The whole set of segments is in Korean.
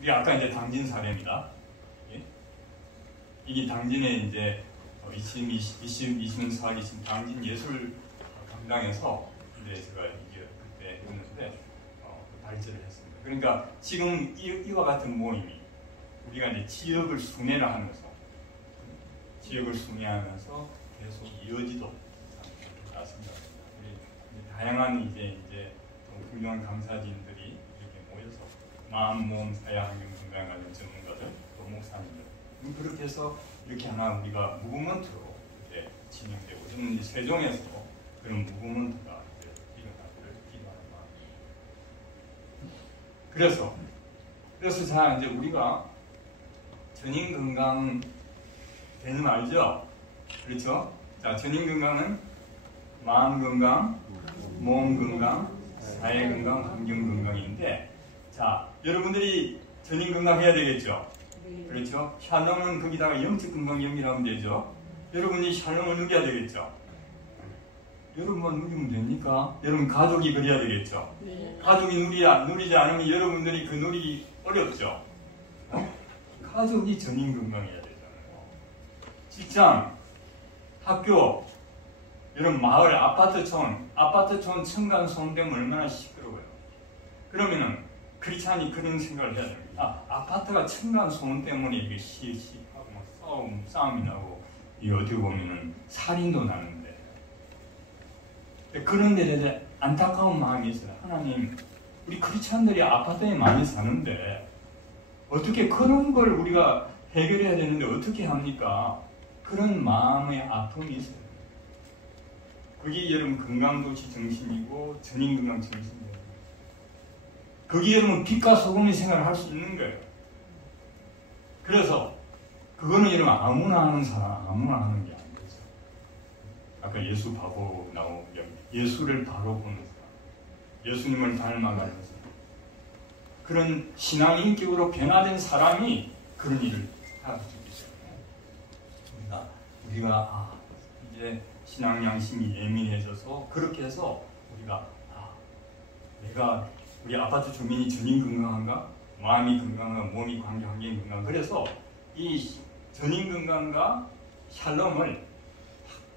이게 아까 이제 당진 사례입니다. 예? 이게 당진의 이제 24기 지금 당진 예술 강당에서 이제 제가 이게 그때 했는데 발제를 했습니다. 그러니까 지금 이와 같은 모임이 우리가 이제 지역을 순회를 하면서 계속 이어지도록 나왔습니다. 다양한 이제 훌륭한 강사진들이 이렇게 모여서 마음, 몸, 사회, 환경, 건강 관련 전문가들, 또 목사님들 그렇게 해서 이렇게 하나 우리가 무브먼트로 이렇게 진행되고 저는 이제 세종에서 그런 무브먼트가 일어나기를 기도하는 마음입니다. 그래서 자 이제 우리가 전인 건강 되는 알죠? 그렇죠? 자 전인 건강은 마음 건강, 몸 건강, 사회 건강, 환경 건강인데 자 여러분들이 전인 건강 해야 되겠죠? 그렇죠? 샬롬은 거기다가 영적 건강 연결하면 되죠? 여러분이 샬롬을 누려야 되겠죠? 여러분만 누리면 됩니까? 여러분 가족이 그래야 되겠죠? 가족이 누리지 않으면 여러분들이 그 누리기 어렵죠? 가족이 전인 건강해야 되잖아요. 직장, 학교, 이런 마을, 아파트촌 층간소음 때문에 얼마나 시끄러워요. 그러면은 크리스찬이 그런 생각을 해야 됩니다. 아파트가 층간소음 때문에 이게 시시하고 막 싸움이 나고 이 어떻게 보면은 살인도 나는데 그런 데 대해서 안타까운 마음이 있어요. 하나님, 우리 크리스찬들이 아파트에 많이 사는데 어떻게 그런 걸 우리가 해결해야 되는데 어떻게 합니까? 그런 마음의 아픔이 있어요. 그게 여러분 건강도시 정신이고 전인건강 정신이에요. 그게 여러분 빛과 소금의 생활을 할 수 있는 거예요. 그래서 그거는 여러분 아무나 하는 사람, 아무나 하는 게 아니죠. 아까 예수 바보 나오고 예수를 바로 보는 사람, 예수님을 닮아가는 사람, 그런 신앙 인격으로 변화된 사람이 그런 일을 할 수 있어요. 우리가 이제 신앙 양심이 예민해져서 그렇게 해서 우리가 우리 아파트 주민이 전인 건강한가? 마음이 건강한가? 몸이 환경이 건강한가? 그래서 이 전인 건강과 샬롬을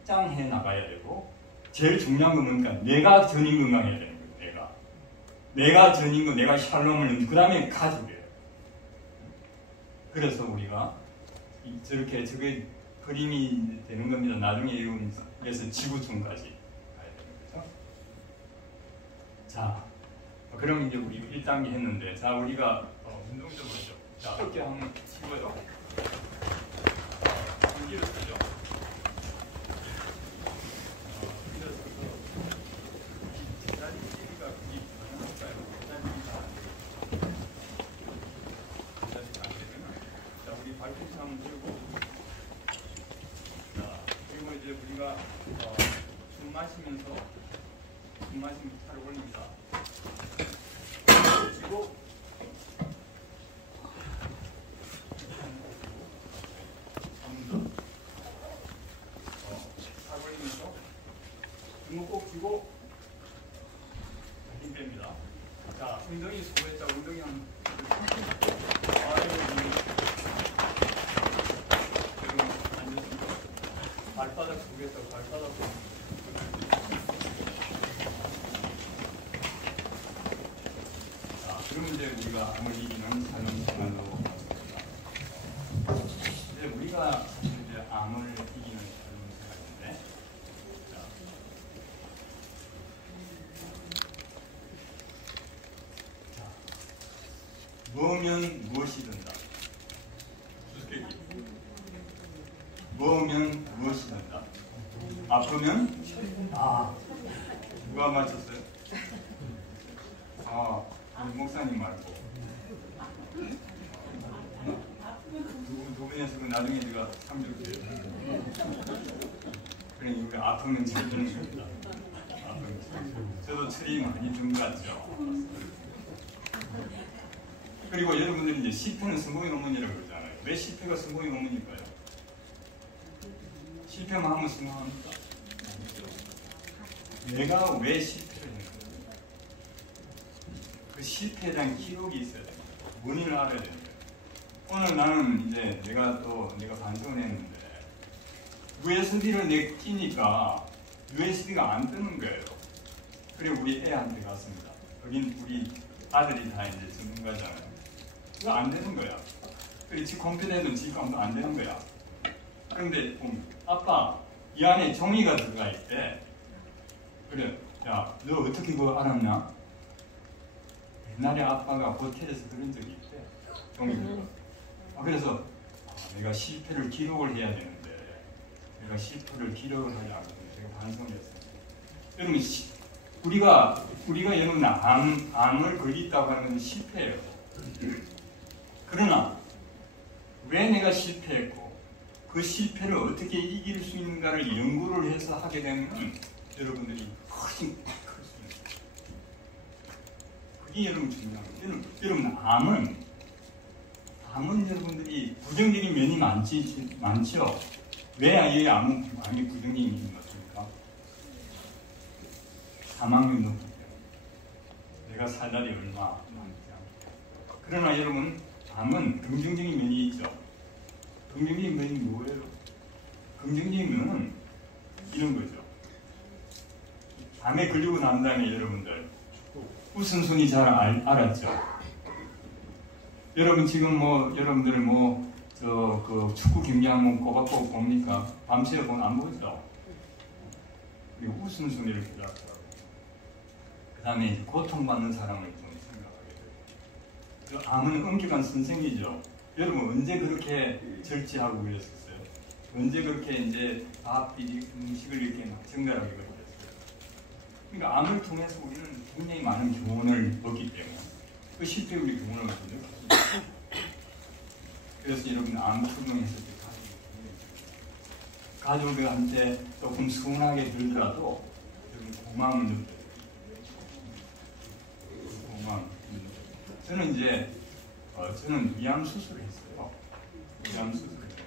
확장해 나가야 되고 제일 중요한 건 뭔가 내가 전인 건강해야 되는 거예요. 내가 전인 건 내가 샬롬을 그 다음에 가족이에요. 그래서 우리가 저게 그림이 되는 겁니다. 나중에 그래서 지구촌까지 가야 되는 거죠. 자, 그럼 이제 우리 1단계 했는데, 자, 우리가 운동 좀 하죠. 자, 어깨 한번 치고요. 공기를 쓰죠. 계단지기가 그게 가능할까요? 계단지기가 안 되면, 자, 우리 발꿈치 한번 들고, 그리고 이제 우리가 숨 마시면서 차를 올립니다. 그리고 차를 올리면서 등을 꼭 쥐고 힘 뺍니다. 자, 엉덩이 소했자 엉덩이 한 발바닥 보겠다고 발바닥 자, 그러면 이제 우리가 암을 이기는 삶은 생활로 가겠습니다. 이제 우리가 이제 암을 이기는 삶은 생활인데, 자, 먹으면 무엇이 된다. 수수께끼. 먹으면 무엇이 된다. 아프면 누가 맞췄어요? 목사님 말고 두 분이서 나중에 제가 참조해요. 그러니 우리 아프면 잘 되는 겁니다. 저도 철이 많이 든 것 같죠. 그리고 여러분들이 이제 실패는 성공의 논문이라고 그러잖아요. 왜 실패가 성공의 논문일까요? 실패만 하면 성공합니까? 내가 왜 실패를 했는가? 그 실패에 대한 기록이 있어야 됩니다. 원인을 알아야 되는 거예요. 오늘 나는 이제 내가 반성을 했는데 USB를 내 끼니까 USB가 안 뜨는 거예요. 그래 우리 애한테 갔습니다. 여긴 우리 아들이 다 이제 전문가잖아요. 그거 안 되는 거야. 그래 지 컴퓨터에도 지금도 안 되는 거야. 그런데 아빠 이 안에 종이가 들어가 있대. 그래 야 너 어떻게 그거 알았냐? 옛날에 아빠가 호텔에서 그런 적이 있대. 종이를. 그래서 내가 실패를 기록을 해야 되는데 내가 실패를 기록을 하지 않고 제가 반성을 했어요. 여러분 우리가 여러분 암을 걸렸다고 하는 건 실패예요. 그러나 왜 내가 실패했고 그 실패를 어떻게 이길 수 있는가를 연구를 해서 하게 되면 여러분들이 훨씬 클 수 있어요. 그게 여러분 중요한 거예요. 여러분 암은 여러분들이 부정적인 면이 많죠. 왜 이 암이 부정적인 면이 많습니까? 사망률 높기 때문에. 내가 살 날이 얼마 많지 않고. 그러나 여러분 암은 긍정적인 면이 있죠. 긍정적인 면이 뭐예요? 긍정적인 면은 이런 거죠. 암에 걸리고 난 다음에 여러분들 우선순위 잘 알았죠? 여러분 지금 여러분들 그 축구 경기하면 꼬박꼬박 봅니까? 밤새 안 보죠? 그리고 우선순위를 기다렸더라고요. 그 다음에 고통받는 사람을 좀 생각하게 돼요. 암은 엄격한 선생이죠. 여러분 언제 그렇게 절제하고 그랬었어요? 언제 그렇게 이제 음식을 이렇게 막 정갈하게 그랬어요? 그러니까 암을 통해서 우리는 굉장히 많은 교훈을 얻기 때문에 그 실패 우리 교훈을 얻는데 그래서 여러분 암 투병했을 때 가족들한테 조금 서운하게 들더라도 여러분 고마움을 느껴요. 고마움. 저는 위암 수술을 했어요. 위암 수술을 했는데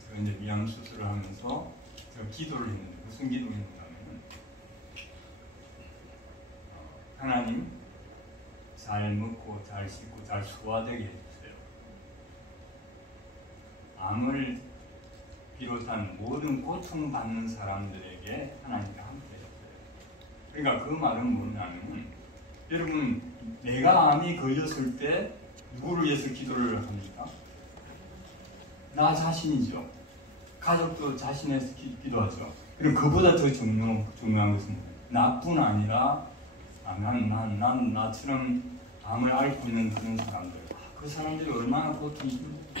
제가 이제 위암 수술을 하면서 제가 기도를 했는데 무슨 기도를 했냐면 하나님 잘 먹고 잘 씻고 잘 소화되게 해주세요. 암을 비롯한 모든 고통받는 사람들에게 하나님께 함께 해주세요. 그러니까 그 말은 뭐냐면 여러분 내가 암이 걸렸을 때 누구를 위해서 기도를 합니까? 나 자신이죠. 가족도 자신에서 기도하죠. 그리고 그보다 더 중요한 것은 나뿐 아니라 나처럼 암을 앓고 있는 그런 사람들, 그 사람들이 얼마나 고통입니까?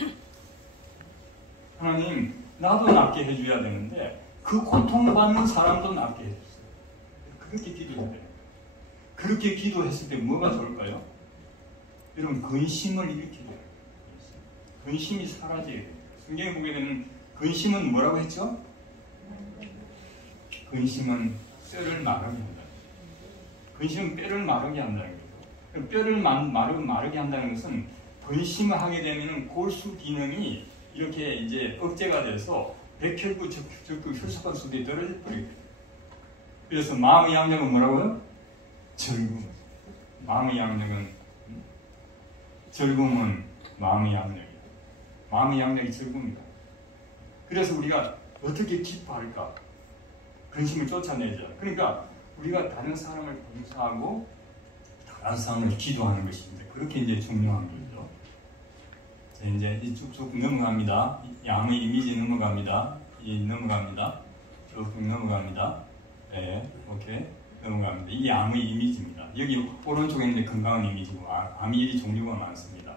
하나님, 나도 낫게 해줘야 되는데 그 고통받는 사람도 낫게 해주세요. 그렇게 기도해야 돼요. 그렇게 기도했을 때 뭐가 좋을까요? 여러분 근심을 일으켜야 돼요. 근심이 사라져야 돼요. 성경에 보게 되면 근심은 뭐라고 했죠? 근심은 뼈를 마르게 한다. 근심은 뼈를 마르게 한다는 거죠. 뼈를 마르게 한다는 것은 근심을 하게 되면 골수 기능이 이렇게 이제 억제가 돼서 백혈구, 적혈구, 혈소판 수준이 떨어질 거예요. 그래서 마음의 양력은 뭐라고요? 절금. 마음의 양력은 절금은 마음의 양력이에요. 마음의 양력이 절금입니다. 그래서 우리가 어떻게 기뻐할까? 근심을 쫓아내자. 그러니까 우리가 다른 사람을 봉사하고 다른 사람을 기도하는 것인데 그렇게 이제 중요한 거죠. 자, 이제 쭉쭉 넘어갑니다. 양의 이미지 넘어갑니다. 넘어갑니다. 쭉 넘어갑니다. 네, 오케이. 넘어갑니다. 이 암의 이미지입니다. 여기 오른쪽에 있는 건강한 이미지고 암이 종류가 많습니다.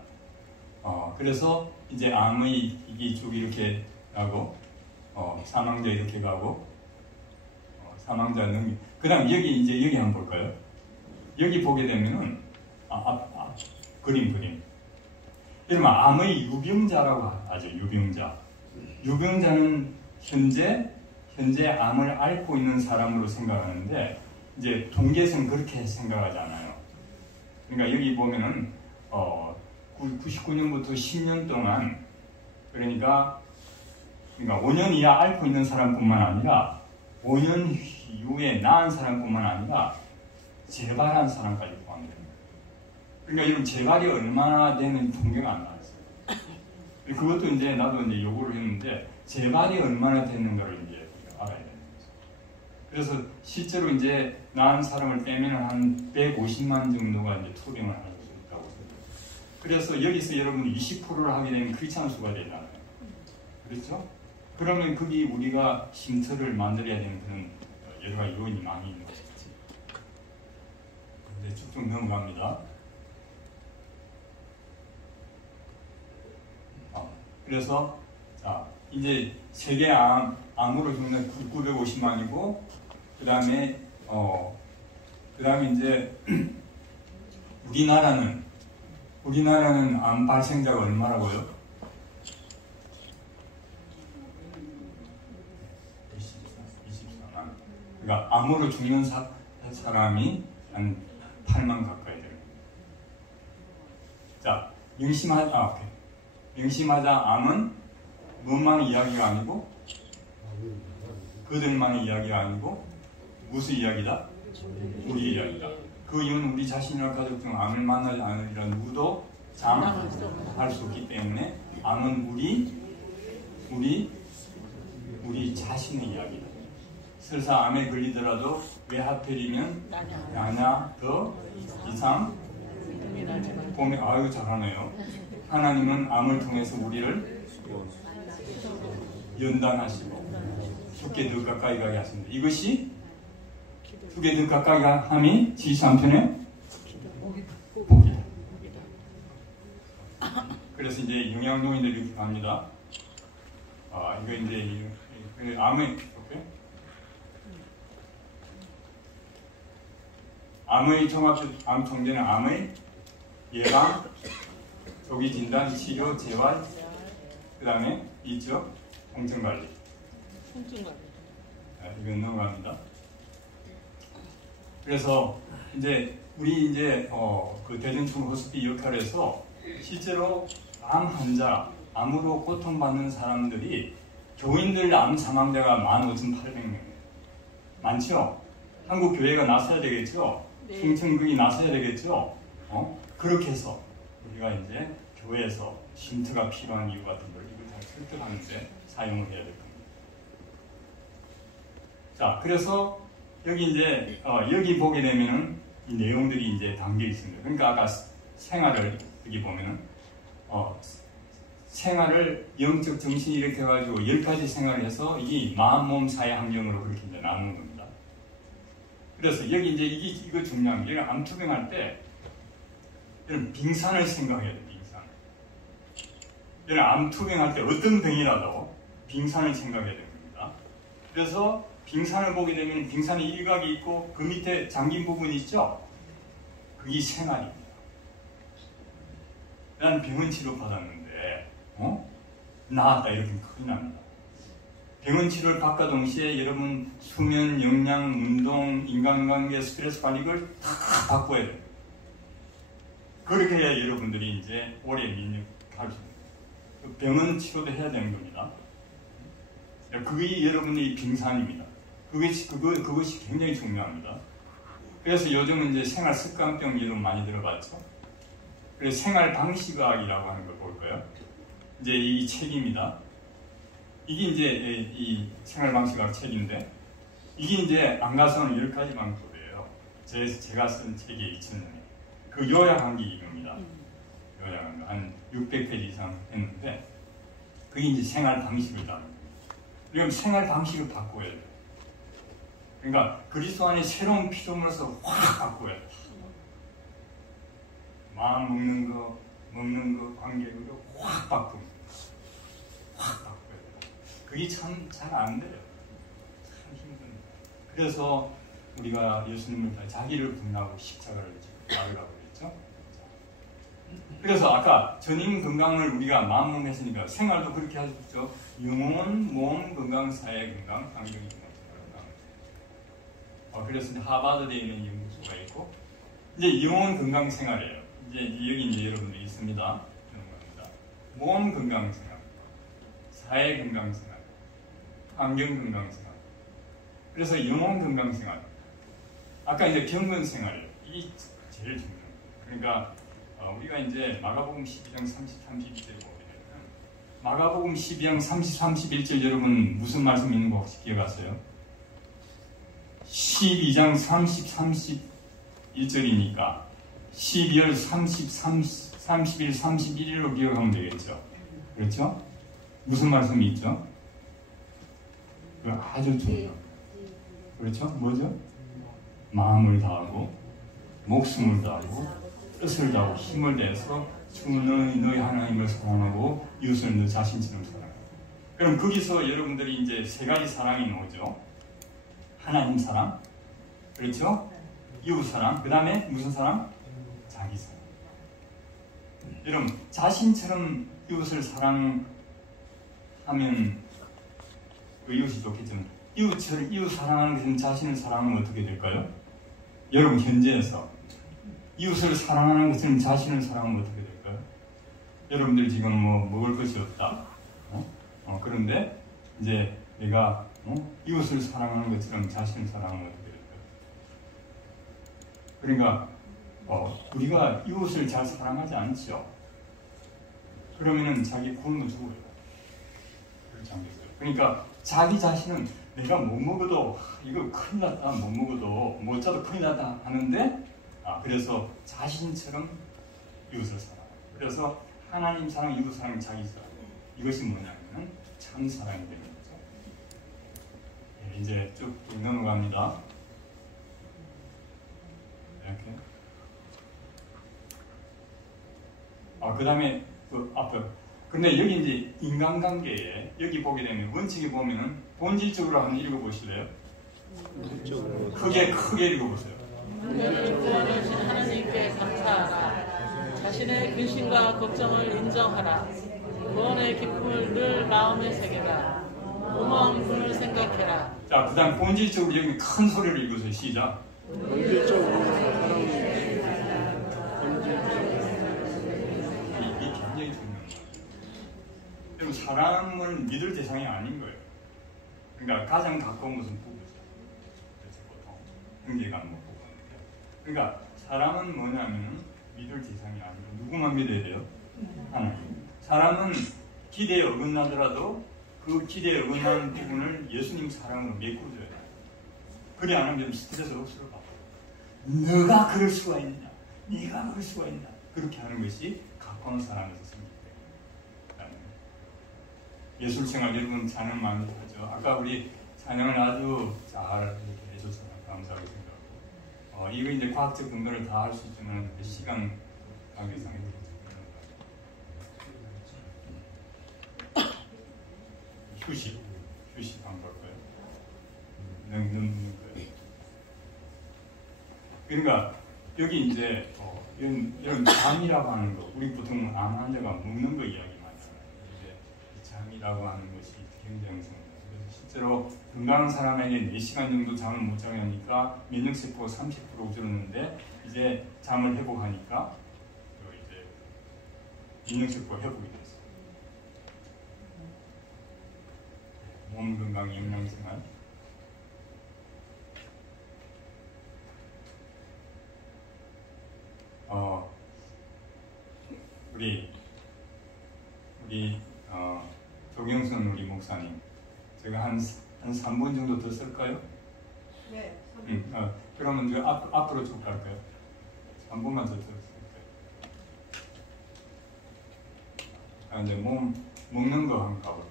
그래서 이제 암의 이쪽 이렇게 가고 사망자 이렇게 가고 사망자 능력. 그다음 여기 한번 볼까요? 여기 보게 되면은 그림. 여러분 암의 유병자라고 하죠. 유병자는 현재 암을 앓고 있는 사람으로 생각하는데 이제 통계에서는 그렇게 생각하지 않아요. 그러니까 여기 보면은 99년부터 10년 동안 그러니까 5년 이하 앓고 있는 사람뿐만 아니라 5년 이후에 나은 사람뿐만 아니라 재발한 사람까지 포함됩니다. 그러니까 이런 재발이 얼마나 되는 통계가 안 나왔어요. 그것도 이제 나도 이제 요구를 했는데 재발이 얼마나 되는가를 이제 알아야 되는 거죠. 그래서 실제로 이제 낳은 사람을 빼면 한 150만 정도가 이제 투병을 할 수 있다고 생각해요. 그래서 여기서 여러분 20%를 하게 되면 크리스찬 수가 되잖아요. 그렇죠? 그러면 거기 우리가 쉼터를 만들어야 되는 그런 여러 가지 요인이 많이 있는 것이지. 이제 쭉쭉 넘어갑니다. 그래서 자, 이제 세계 암으로 죽는 950만이고 그다음에 이제 우리나라는 암 발생자가 얼마라고요? 24만. 그러니까 암으로 죽는 사람이 한 8만 가까이 돼요. 자, 명심하자 암은 너만의 이야기가 아니고 그들만의 이야기가 아니고 무슨 이야기다? 우리 이야기다. 그 이유는 우리 자신이나 가족 중 암을 만나지 않으리라 누구도 장할 수 없기 때문에 암은 우리 자신의 이야기다. 설사 암에 걸리더라도 왜 하필이면 나냐 더 이상 보면 아유 잘하네요. 하나님은 암을 통해서 우리를 연단하시고 죽게 더 가까이 가게 하십니다. 이것이 죽게 더 가까이 함이 지시 한편에 복이다. 그래서 이제 영양요인들이 이렇게 갑니다. 이거 이제 암의 암 통제는 암의 예방, 조기 진단, 치료, 재활, 그 다음에 있죠? 통증관리. 이건 넘어갑니다. 그래서 이제 우리 이제 그 대전충 호스피 역할에서 실제로 암 환자, 암으로 고통받는 사람들이 교인들 암 사망자가 15,800명이에요. 많죠? 한국 교회가 나서야 되겠죠? 네. 충청국이 나서야 되겠죠? 그렇게 해서 우리가 이제 교회에서 쉼터가 필요한 이유 같은 걸 이걸 잘 설득하는데 사용을 해야 될 겁니다. 자, 그래서 여기 이제 여기 보게 되면은 이 내용들이 이제 담겨 있습니다. 그러니까 아까 생활을 여기 보면은 생활을 영적, 정신 이렇게 해가지고 10가지 생활을 해서 이 마음, 몸, 사회 환경으로 그렇게 이제 나누는 겁니다. 그래서 여기 이제 이거 중요한 게 암 투병할 때 이런 빙산을 생각해야 돼요. 빙산. 이런 암 투병할 때 어떤 병이라도 빙산을 생각해야 됩니다. 그래서 빙산을 보게 되면 빙산이 일각이 있고 그 밑에 잠긴 부분이 있죠? 그게 생활입니다. 난 병원 치료 받았는데 나았다 이렇게 큰일 납니다. 병원 치료를 받과 동시에 여러분 수면, 영양, 운동, 인간관계, 스트레스 관리 이걸 다 바꿔야 돼요. 그렇게 해야 여러분들이 이제 오래 민족할 수 있는 병원 치료도 해야 되는 겁니다. 그게 여러분의 빙산입니다. 그것이 굉장히 중요합니다. 그래서 요즘은 이제 생활 습관병 이름 많이 들어봤죠? 그래서 생활 방식학이라고 하는 걸 볼 거예요. 이제 이 책입니다. 이게 이제 이 생활 방식학 책인데, 이게 이제 안가서는 10가지 방법이에요. 제가 쓴 책이 2000년에. 그 요약한 게 이겁니다. 요약한 거. 한 600페이지 이상 했는데, 그게 이제 생활 방식을 다룹니다. 그럼 생활 방식을 바꿔야 돼요. 그러니까 그리스도 안에 새로운 피조물로서 확 바꿔야 돼요. 마음 먹는 거, 관계로 확 바꿉니다. 확 바꿔야 돼요. 그게 참 잘 안 돼요. 참 힘듭니다. 그래서 우리가 예수님을 자기를 부인하고 십자가를 따르라고 그랬죠. 그래서 아까 전임 건강을 우리가 마음 몸 했으니까 생활도 그렇게 하셨죠. 영혼, 몸 건강, 사회 건강, 환경이 건강. 그래서 이제 하버드에 있는 연구소가 있고 이제 영혼 건강 생활이에요. 이제 여기 이제 여러분들이 있습니다. 겁니다. 몸 건강 생활, 사회 건강 생활, 환경 건강 생활. 그래서 영혼 건강 생활. 아까 이제 경건 생활이에요. 이게 제일 중요해요. 그러니까 우리가 이제 마가복음 12장 30, 31절 보게 되면 마가복음 12장 30, 31절 여러분 무슨 말씀 있는 거 혹시 기억하세요? 12장 30, 31절이니까 12월 30, 31, 31일로 기억하면 되겠죠. 그렇죠? 무슨 말씀이 있죠? 아주 중요해요. 그렇죠? 뭐죠? 마음을 다하고 목숨을 다하고 뜻을 다하고 힘을 내서 주 너희 하나님을 사랑하고 이웃을 너 자신처럼 사랑하고. 그럼 거기서 여러분들이 이제 세 가지 사랑이 나오죠. 하나님 사랑, 그렇죠? 이웃 사랑, 그 다음에 무슨 사랑? 자기 사랑. 여러분 자신처럼 이웃을 사랑하면 그 이웃이 좋겠지만 이웃 사랑하는 것은 자신을 사랑하면 어떻게 될까요? 여러분 현재에서 이웃을 사랑하는 것은 자신을 사랑하면 어떻게 될까요? 여러분들 지금 뭐 먹을 것이 없다. 그런데 이제 내가 이웃을 사랑하는 것처럼 자신을 사랑하면 어떻게 될까요? 그러니까 우리가 이웃을 잘 사랑하지 않죠. 그러면은 자기 굶어 죽어요. 그렇지 않겠어요? 그러니까 자기 자신은 내가 못 먹어도 이거 큰일 났다, 못 먹어도 못 자도 큰일 났다 하는데 그래서 자신처럼 이웃을 사랑해요. 그래서 하나님 사랑, 이웃 사랑, 자기 사랑, 이것이 뭐냐면 참 사랑이 되는 거죠. 네, 이제 쭉 넘어갑니다. 이렇게. 그 다음에 그 앞에. 근데 여기 이제 인간관계에 여기 보게 되면 원칙에 보면은 본질적으로 한번 읽어보실래요? 크게 읽어보세요. 구원하신 하나님께 감사하라. 자신의 근심과 걱정을 인정하라. 구원의 기쁨을 늘 마음에 새겨라. 고마운 분을 생각해라. 자, 그 다음 본질적으로 여기 큰 소리를 읽으세요. 시작. 본질적으로 이게 굉장히 중요합니다. 여러분 사람을 믿을 대상이 아닌 거예요. 그러니까 가장 가까운 것은 부부죠. 그래서 보통 형제간 뭐 부부. 그러니까 사람은 뭐냐면 믿을 대상이 아니고 누구만 믿어야 돼요? 하나님. 사람은 기대에 어긋나더라도 그 기대에 어긋나는 부분을 예수님 사랑으로 메꿔줘야 돼요. 그래 안 하면 스트레스 억수로 받아요. 너가 그럴 수가 있냐? 네가 그럴 수가 있냐? 그렇게 하는 것이 가까운 사람에서 생기기 때문에. 예술생활 여러분 자는 마음이 하죠. 아까 우리 찬양을 아주 잘 이렇게 해줬잖아요. 감사하게 생각하고. 이거 이제 과학적 근거를 다 할 수 있지만 시간 관계상에 휴식 한번 볼까요? 넣는 거예요. 그러니까 여기 이제 이런 잠이라고 하는 거, 우리 보통 암 환자가 먹는 거 이야기 많잖아요. 이제 잠이라고 하는 것이 굉장히 중요해요. 그래서 실제로 건강한 사람에게 4시간 정도 잠을 못 자게 하니까 면역세포가 30% 줄었는데 이제 잠을 회복하니까 이제 면역세포가 회복이 됐어요. 몸 건강, 영양생활. 우리 조경선 우리 목사님, 제가 한 3분 정도 더 쓸까요? 네. 그러면 저 앞으로 쭉 갈까요? 3분만 더 쓸까요? 이제 먹는 거 한번 가볼까요?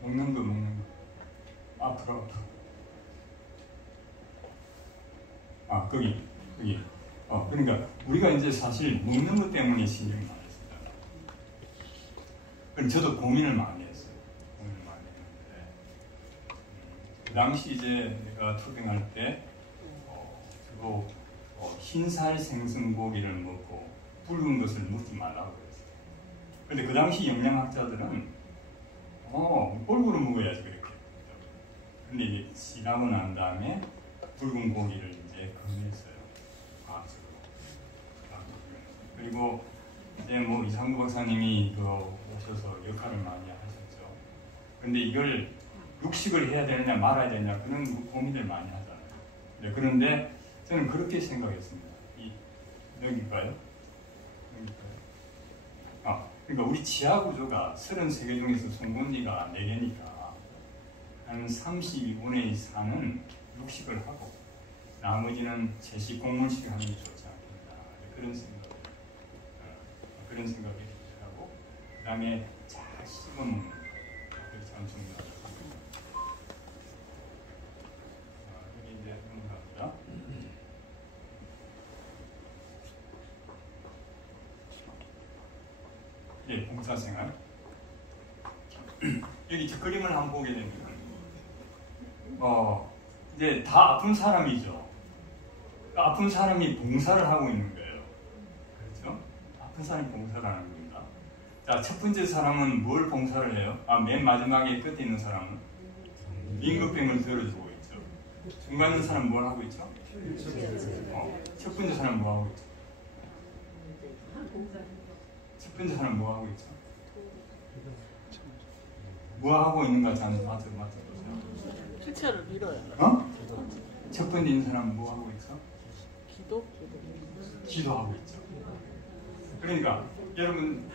먹는 거 앞으로 거기 그러니까 우리가 이제 사실 먹는 것 때문에 신경이 많이 썼다. 그럼 저도 고민을 많이 했어요. 했는데 그 당시 이제 내가 초등할 때 주로 흰살 생선 고기를 먹고 붉은 것을 먹지 말라고 그랬어요. 근데 그 당시 영양학자들은 골고루 먹어야지 그렇게. 근데 이제 지나고 난 다음에 붉은 고기를 이제 금했어요. 과학적으로. 그리고 이제 뭐 이상구 박사님이 오셔서 역할을 많이 하셨죠. 그런데 이걸 육식을 해야 되느냐 말아야 되느냐 그런 고민을 많이 하잖아요. 네, 그런데 저는 그렇게 생각했습니다. 여기일까요? 그러니까 우리 지하 구조가 33개 중에서 송곳니가 4개니까 한 32분의 4는 육식을 하고 나머지는 채식 곡물식 하는 게 좋지 않겠나 그런 생각이 하고 그 다음에 잘 씹어먹는 거 참 중요하다. 여기 이제 넘어갑니다. 예, 봉사생활. 여기 저 그림을 한번 보게 되면 이제 다 아픈 사람이죠. 아픈 사람이 봉사를 하고 있는 거예요. 그렇죠? 아픈 사람이 봉사를 하는 겁니다. 자, 첫 번째 사람은 뭘 봉사를 해요? 맨 마지막에 끝에 있는 사람은 임금병을 들어주고 있죠. 중간에 있는 사람은 뭘 하고 있죠? 첫 번째 사람은 뭐 하고 있죠? 첫 번째 사람은 뭐 하고 있죠? 뭐 하고 있는가 잘 맞춰보세요. 실체를 밀어요. 첫 번째 있는 사람은 뭐 하고 있죠? 기도하고 있죠. 그러니까 여러분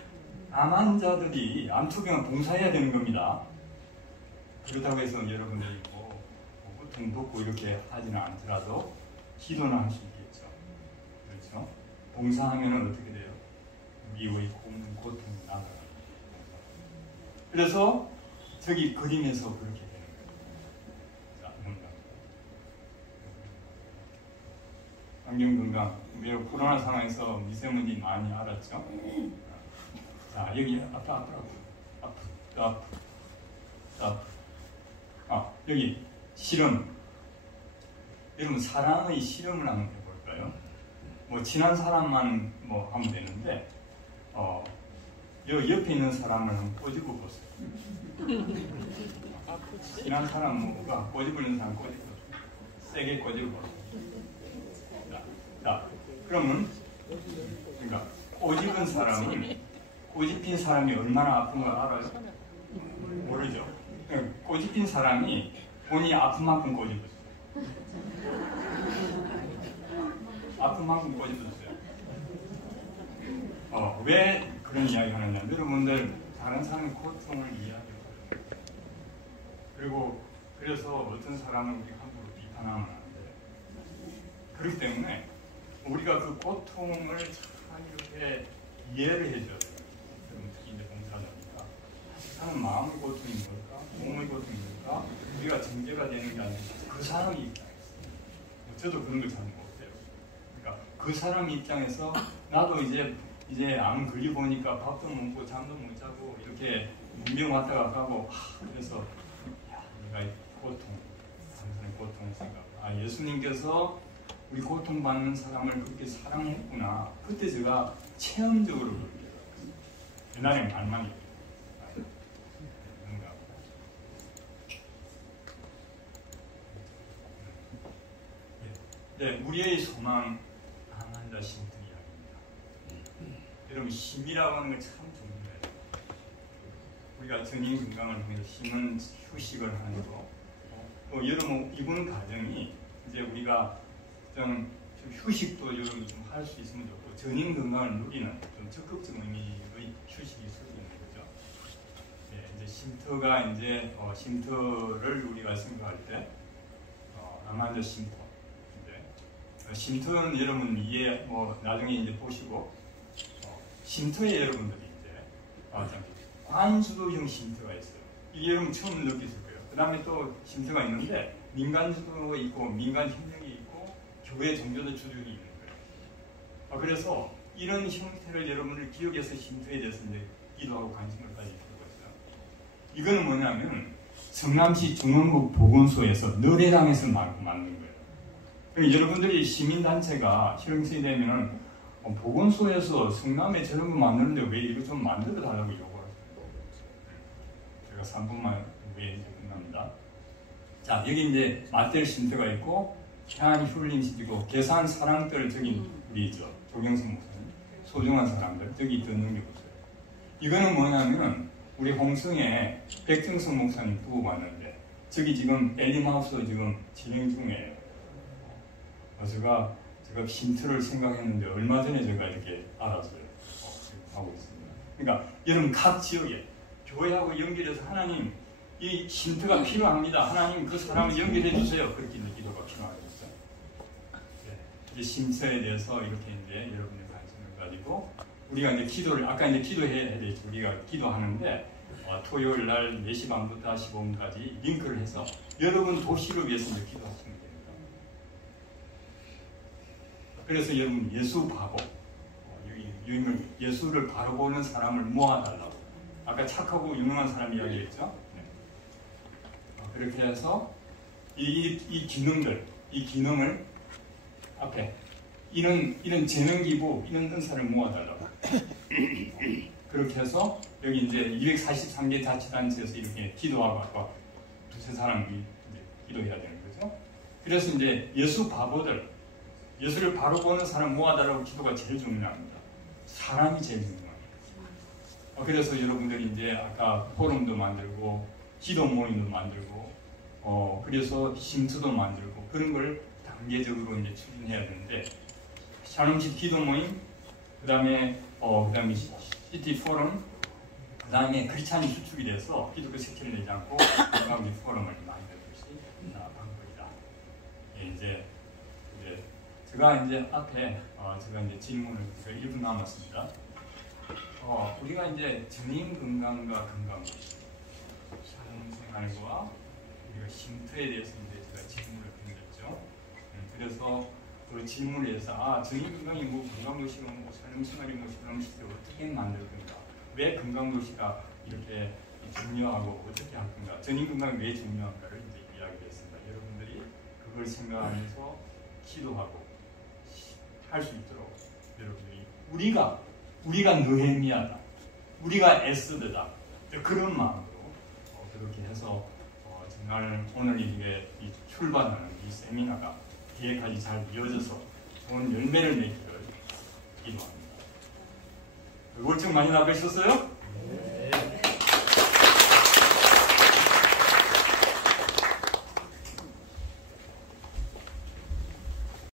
암 환자들이 암투병을 봉사해야 되는 겁니다. 그렇다고 해서 여러분들이 고통 돕고 이렇게 하지는 않더라도 기도는 할 수 있겠죠. 그렇죠? 봉사하면 어떻게 돼요? 미워의 고통이 나가요. 그래서 저기 그림에서 그렇게 되는 거예요. 자, 환경건강. 우리가 코로나 상황에서 미세먼지 많이 알았죠? 자, 여기 아프. 여기 실험. 여러분 사랑의 실험을 한번 해볼까요? 친한 사람만 하면 되는데 옆에 있는 사람을 한번 꼬집어 보세요. 친한 사람과 꼬집어 있는 사람 꼬집어 세게 꼬집어 보세요. 자, 그러면 그러니까 꼬집힌 사람이 얼마나 아픈 걸 알아요? 모르죠. 꼬집힌 사람이 본인이 아픈 만큼 꼬집었어요. 아픈 만큼 꼬집었어요. 왜 그런 이야기 하느냐? 여러분들 다른 사람의 고통을 이해하려고 그리고 그래서 어떤 사람을 우리 함부로 비판하면 안 돼. 그렇기 때문에 우리가 그 고통을 잘 이렇게 이해를 해줘야 돼요. 특히 이제 봉사자니까. 사람 마음의 고통이 뭘까? 몸의 고통이 뭘까? 우리가 전제가 되는 게 아니라 그 사람 입장에서. 저도 그런 걸 잘 못해요. 그러니까 그 사람 입장에서 나도 이제 암 걸려보니까 밥도 못 먹고 잠도 못 자고 이렇게 문병 왔다가 가고 그래서 내가 당신의 고통을 생각. 예수님께서 우리 고통받는 사람을 그렇게 사랑했구나. 그때 제가 체험적으로 그렇게 알았어요. 옛날엔 말만 했어요. 네, 우리의 소망 암 환자 심통 이야기입니다. 여러분 힘이라고 하는 건 참 중요해요. 우리가 전인 건강을 통해서 힘은 휴식을 하는 거. 또 여러분 이번 과정이 이제 우리가 좀 휴식도 여러분 좀 할 수 있으면 좋고 전인 건강을 누리는 좀 적극적 의미의 휴식이 있을 수 있는 거죠. 네, 이제 쉼터가 이제 쉼터를 우리가 생각할 때 암 환자 쉼터. 쉼터는 여러분 이해 나중에 이제 보시고 쉼터에 여러분들이 이제 관수도형 쉼터가 있어요. 이게 여러분 처음 느끼실 거예요. 그 다음에 또 쉼터가 있는데 민간주도가 있고 민간 협력이 있고 교회 종교도 주력이 있는 거예요. 그래서 이런 형태를 여러분들 기억해서 쉼터에 대해서 이제 기도하고 관심을 가지고 있어요. 이거는 뭐냐면 성남시 중원국 보건소에서 너래당에서 만든 거예요. 여러분들이 시민단체가 형성이 되면은 보건소에서 성남에 저런 거 만드는데 왜 이거 좀 만들어 달라고 요구하세요? 제가 3분만 후에 이제 끝납니다. 자, 여기 이제 마텔 쉼터가 있고 태안 힐링 시티고 계산 사랑들 저기 우리 조경선 목사님 소중한 사람들 저기 듣는 게 보세요. 이거는 뭐냐면 우리 홍성에 백정성 목사님 부부 왔는데 저기 지금 엘리마우스 지금 진행 중이에요. 제가 힌트를 생각했는데 얼마 전에 제가 이렇게 알았어요. 지금 하고 있습니다. 그러니까 여러분 각 지역에 교회하고 연결해서 하나님 이 힌트가 필요합니다. 하나님 그 사람을 연결해 주세요. 그렇게 이제 기도가 필요하겠어요. 네. 이제 힌트에 대해서 이렇게 이제 여러분의 관심을 가지고 우리가 이제 기도를 아까 이제 기도해야 되죠. 우리가 기도하는데 토요일 날 4시 반부터 15분까지 링크를 해서 여러분 도시를 위해서 이제 기도하시면 됩니다. 그래서 여러분 예수 바보 예수를 바로 보는 사람을 모아달라고 아까 착하고 유명한 사람 이야기했죠. 네. 그렇게 해서 이 기능을 앞에 이런 재능 기부 이런 은사를 모아달라고 그렇게 해서 여기 이제 243개 자치단체에서 이렇게 기도하고 아까 두세 사람이 기도해야 되는 거죠. 그래서 이제 예수 바보들 예수를 바로 보는 사람 모아달라고 기도가 제일 중요합니다. 사람이 제일 중요합니다. 그래서 여러분들이 이제 아까 포럼도 만들고 기도 모임도 만들고 그래서 힌트도 만들고 그런 걸 단계적으로 이제 추진해야 되는데 샬롬식 기도 모임 그다음에 시티 포럼 그다음에 크리스찬이 수축이 돼서 기독교 색채를 내지 않고 우리 포럼을 만드는 것이 방법이다. 이제 제가 이제 앞에 제가 이제 질문을 1분 남았습니다. 우리가 이제 전인 건강과 건강 샬롬생활과 우리가 쉼터에 대해서 이제 제가 질문을 던졌죠. 그래서 그 질문에 대해서 전인 건강이 뭐 건강도시가 뭐 샬롬생활이 뭐 샬롬시대를 어떻게 만들 건가? 왜 건강도시가 이렇게 중요하고 어떻게 할 건가? 전인 건강이 왜 중요한가를 이제 이야기했습니다. 여러분들이 그걸 생각하면서 기도하고 할 수 있도록 여러분들이 우리가 느헤미야다, 우리가 에스더다 그런 마음으로 그렇게 해서 정말 오늘 이게 출발하는 이 세미나가 뒤에까지 잘 이어져서 좋은 열매를 맺기를 기도합니다. 월증 많이 나으셨어요?